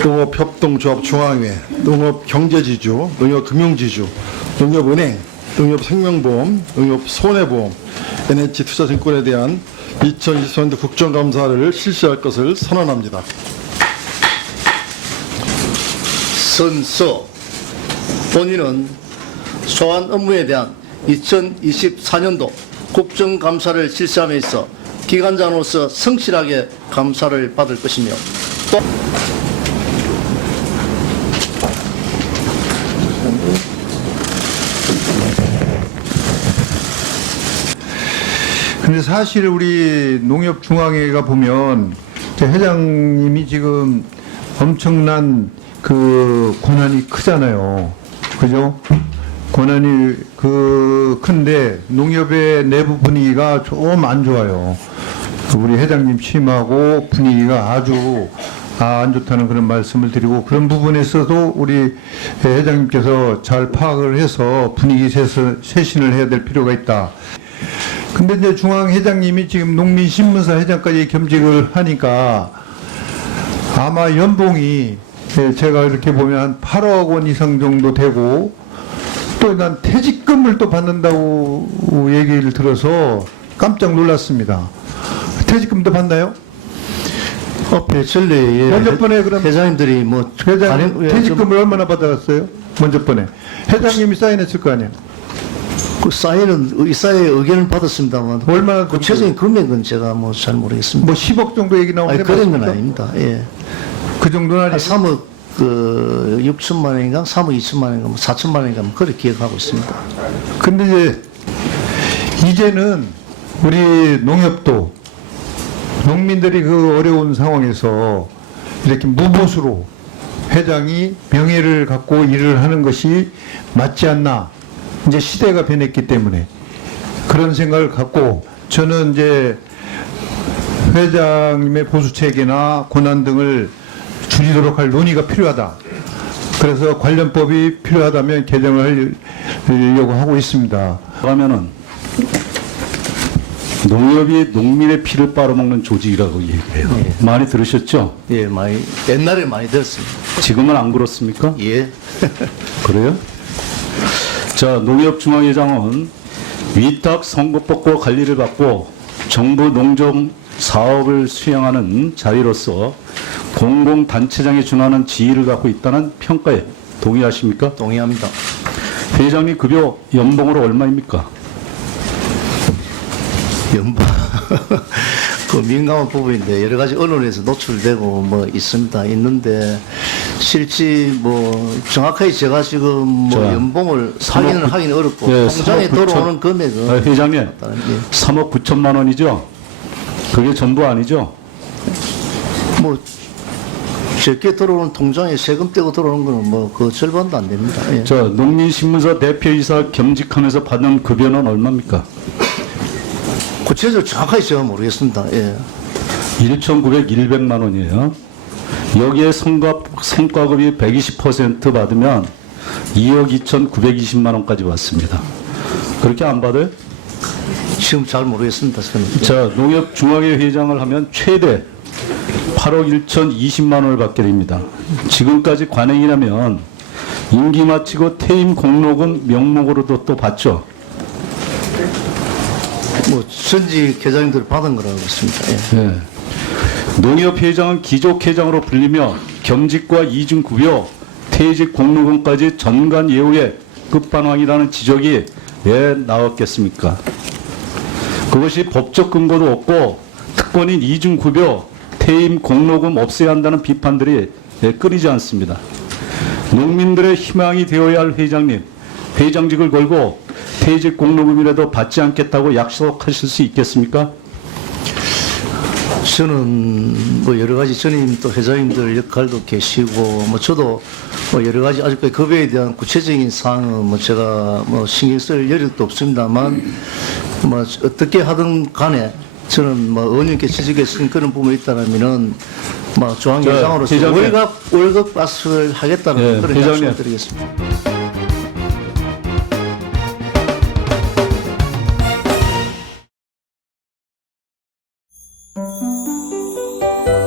농업협동조합 중앙회, 농업경제지주, 농협금융지주, 농협은행, 농협생명보험, 농협손해보험, NH투자증권에 대한 2023년도 국정감사를 실시할 것을 선언합니다. 선서 본인은 소환 업무에 대한 2024년도 국정감사를 실시함에 있어 기관장으로서 성실하게 감사를 받을 것이며 또 사실 우리 농협중앙회가 보면 제 회장님이 지금 엄청난 그 권한이 크잖아요. 그죠? 권한이 그 큰데 농협의 내부 분위기가 좀 안 좋아요. 우리 회장님 취임하고 분위기가 아주 아, 안 좋다는 그런 말씀을 드리고 그런 부분에서도 우리 회장님께서 잘 파악을 해서 분위기 쇄신을 해야 될 필요가 있다. 근데 이제 중앙회장님이 지금 농민신문사 회장까지 겸직을 하니까 아마 연봉이 예, 제가 이렇게 보면 한 8억 원 이상 정도 되고 또 난 퇴직금을 또 받는다고 얘기를 들어서 깜짝 놀랐습니다. 퇴직금도 받나요? 앞에 전례에 먼저 번에 그럼 회장님들이 뭐 회장 예, 좀 퇴직금을 얼마나 받아갔어요? 먼저 번에 회장님이 사인했을 거 아니에요? 그 사인은 의사의 의견을 받았습니다만 얼마나 구체적인 금액은 제가 뭐 잘 모르겠습니다. 뭐 10억 정도 얘기 아니 나오는데 그런 건? 아닙니다. 예. 그 정도는 한 아니에요. 3억 그 6천만 원인가 3억 2천만 원인가 뭐 4천만 원인가 뭐 그렇게 기억하고 있습니다. 근데 이제 이제는 우리 농협도 농민들이 그 어려운 상황에서 이렇게 무보수로 회장이 명예를 갖고 일을 하는 것이 맞지 않나. 이제 시대가 변했기 때문에 그런 생각을 갖고 저는 이제 회장님의 보수 체계나 권한 등을 줄이도록 할 논의가 필요하다. 그래서 관련법이 필요하다면 개정을 하려고 하고 있습니다. 하면은 농협이 농민의 피를 빨아먹는 조직이라고 얘기해요. 많이 들으셨죠? 예, 많이 옛날에 많이 들었습니다. 지금은 안 그렇습니까? 예. 그래요? 자, 농협중앙회장은 위탁 선거법과 관리를 받고 정부 농정 사업을 수행하는 자리로서 공공단체장에 준하는 지위를 갖고 있다는 평가에 동의하십니까? 동의합니다. 회장님 급여 연봉으로 얼마입니까? 연방 그 민감한 부분인데 여러 가지 언론에서 노출되고 뭐 있습니다. 있는데 실제 뭐 정확하게 제가 지금 뭐 자, 연봉을 확인을 하기는 어렵고 예, 통장에 3억 9천 들어오는 금액은 아, 회장님, 예. 3억 9천만 원이죠? 그게 전부 아니죠? 뭐 적게 들어오는 통장에 세금 떼고 들어오는 거는 뭐 그 절반도 안 됩니다. 예. 자, 농민신문사 대표이사 겸직하면서 받는 급여는 얼마입니까? 구체적으로 정확하게 제가 모르겠습니다. 예. 1,900, 100만 원이에요. 여기에 성과, 성과급이 120% 받으면 2억 2,920만 원까지 받습니다. 그렇게 안 받아요? 지금 잘 모르겠습니다. 저는. 예. 자, 농협중앙회 회장을 하면 최대 8억 1,020만 원을 받게 됩니다. 지금까지 관행이라면 임기 마치고 퇴임 공로금 명목으로도 또 받죠. 뭐 전직 계장님들 받은 거라고 있습니다. 예. 예. 농협 회장은 기족 회장으로 불리며 겸직과 이중 급여, 퇴직 공로금까지 전관 예우의 끝판왕이라는 지적이 왜 나왔겠습니까? 그것이 법적 근거도 없고 특권인 이중 급여, 퇴임 공로금 없애야 한다는 비판들이 예, 끊이지 않습니다. 농민들의 희망이 되어야 할 회장님, 회장직을 걸고 퇴직 공로금이라도 받지 않겠다고 약속하실 수 있겠습니까? 저는 뭐 여러 가지 전임 또 회장님들 역할도 계시고 뭐 저도 뭐 여러 가지 아직까지 급여에 대한 구체적인 사항은 뭐 제가 뭐 신경 쓸 여력도 없습니다만 뭐 어떻게 하든 간에 저는 뭐 의원님께 지적했은 그런 부분이 있다면은 뭐 중앙회장으로서. 월급 월급 받을 하겠다는 예, 그런 회장님. 약속을 드리겠습니다. Música